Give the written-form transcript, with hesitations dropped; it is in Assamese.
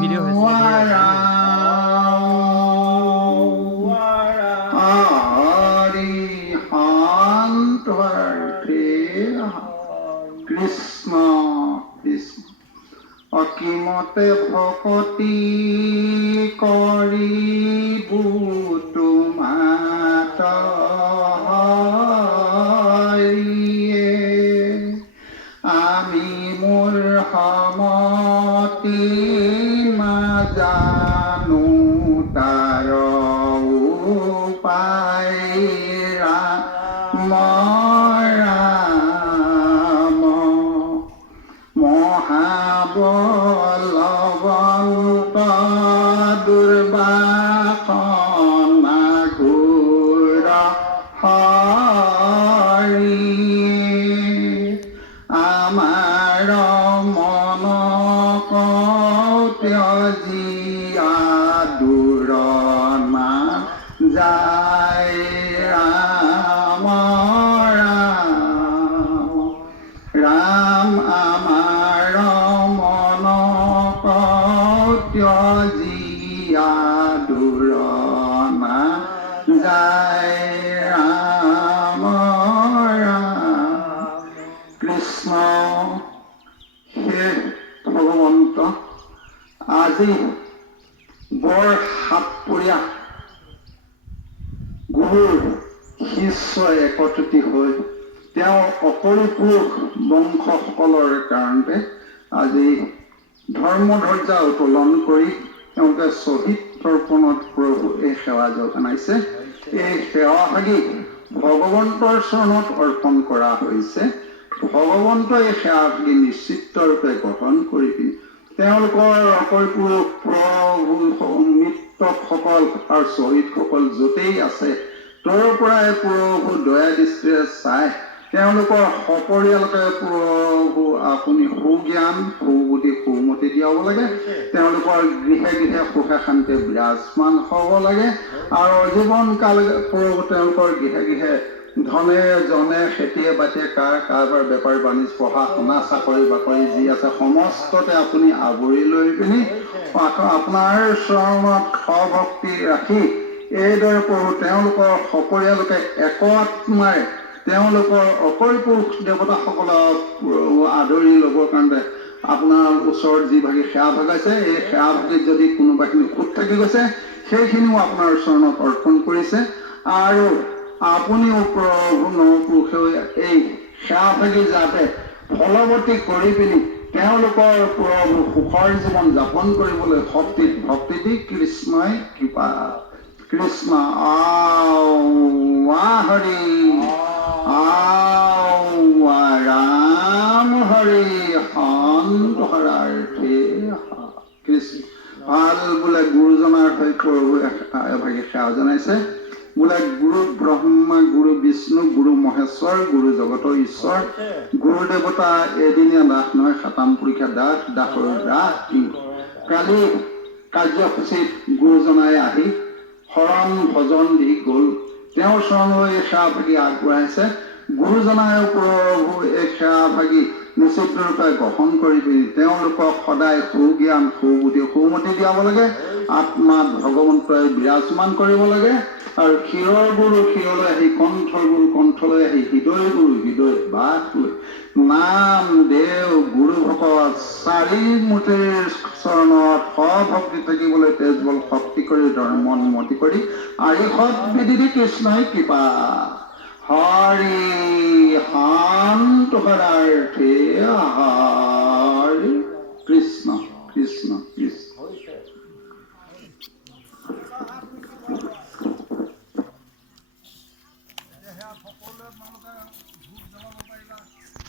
ভিডিও হয়েছিল কৃষ্ণ কৃষ্ণ অকিমতে ভকতি কৰিবু তোমাত আমি মোৰ সমতি নাজানো তাৰ উপায় ৰাম মহাবলৱন্ত দুৰ্বাসনা ঘোৰ হৰি আমাৰ মন ত্যজিয়া দূৰ না যায় ৰাম ৰাম আমাৰ মন ত্যজিয়া দূৰ না যায় ৰাম কৃষ্ণ হে ভগৱন্ত আজি বৰ সাতপৰীয়া গুৰুৰ শিষ্য একত্ৰিত হৈ তেওঁ অপৰিপুৰুষ বংশসকলৰ কাৰণে আজি ধৰ্মধ্বজা উত্তোলন কৰি তেওঁলোকে শ্বহীদ তৰ্পণত প্ৰভু এই সেৱা জনাইছে। এই সেৱাভাগী ভগৱন্তৰ চৰণত অৰ্পণ কৰা হৈছে। ভগৱন্তই এই সেৱাভাগী নিশ্চিতৰূপে গ্ৰহণ কৰি পিনি তেওঁলোকৰ অপৰিপুৰুষ প্ৰভু মৃতকসকল আৰু শ্বহীদসকল য'তেই আছে তাৰ পৰাই প্ৰভু দয়া দৃষ্টিৰে চাই তেওঁলোকৰ সপৰিয়ালকে প্ৰভু আপুনি সুজ্ঞান সুবুদ্ধি সুমতি দিয়াব লাগে। তেওঁলোকৰ গৃহে গৃহে সুখে শান্তিৰে বিৰাজমান হ'ব লাগে আৰু জীৱনকাল প্ৰভু তেওঁলোকৰ গৃহে গৃহে ধনে জনে খেতিয়ে বাতিয়ে কাৰোবাৰ বেপাৰ বাণিজ্য পঢ়া শুনা চাকৰি বাকৰি যি আছে সমস্ততে আপুনি আৱৰি লৈ পিনি আপোনাৰ চৰণত স্বভক্তি ৰাখি এইদৰে প্ৰভু তেওঁলোকৰ সপৰিয়ালকে একত্মাৰে তেওঁলোকৰ অপৰিপুৰুষ দেৱতাসকলক আদৰি ল'বৰ কাৰণে আপোনাৰ ওচৰত যিভাগী সেৱা ভাগাইছে এই সেৱা ভাগীত যদি কোনোবাখিনি খুঁত থাকি গৈছে সেইখিনিও আপোনাৰ চৰণত অৰ্পণ কৰিছে আৰু আপুনিও প্ৰভু নপুৰুষেও এই সেৱা ভাগী যাতে ফলৱতী কৰি পিনি তেওঁলোকৰ প্ৰভু সুখৰ জীৱন যাপন কৰিবলৈ ভক্তি দি কৃষ্ণই কৃপা কৃষ্ণ হৰি ৰাম হৰি সন্ত হৰাৰ্থে কৃষ্ণ ভাল বোলে গুৰুজনাৰ হৈ প্ৰভু এভাগী সেৱা জনাইছে বোলে গুৰু ব্ৰহ্মা গুৰু বিষ্ণু গুৰু মহেশ্বৰ গুৰু জগতৰ ঈশ্বৰ গুৰু দেৱতা এদিনীয়া দাস নহয় সাতাম পৰীক্ষা দাস দাসৰ দাস কালি কাৰ্যসূচীত গুৰুজনাই আহি শৰণ ভজন দি গ'ল। তেওঁৰ চৰণলৈ এই সেৱা ভাগী আগবঢ়াইছে। গুৰুজনাই প্ৰভু এই সেৱা ভাগী নিশ্চিতৰূপে গ্ৰহণ কৰি পিনি তেওঁলোকক সদায় সুজ্ঞান সুবুদ্ধি সুমতি দিয়াব লাগে। আত্মাত ভগৱন্তই বিৰাজমান কৰিব লাগে আৰু ক্ষীৰৰ গুৰু ক্ষীৰলৈ আহি কণ্ঠৰ গুৰু কণ্ঠলৈ আহি হৃদয় গুৰু হৃদয় বাস লৈ নাম দেৱ গুৰু ভকত চাৰিমুঠিৰ চৰণত সভক্তি থাকিবলৈ তেজবল শক্তি কৰি মন মতি কৰি আৰু সৎবিধি কৃষ্ণই কৃপা হৰি শান্ত হৰাৰ্থে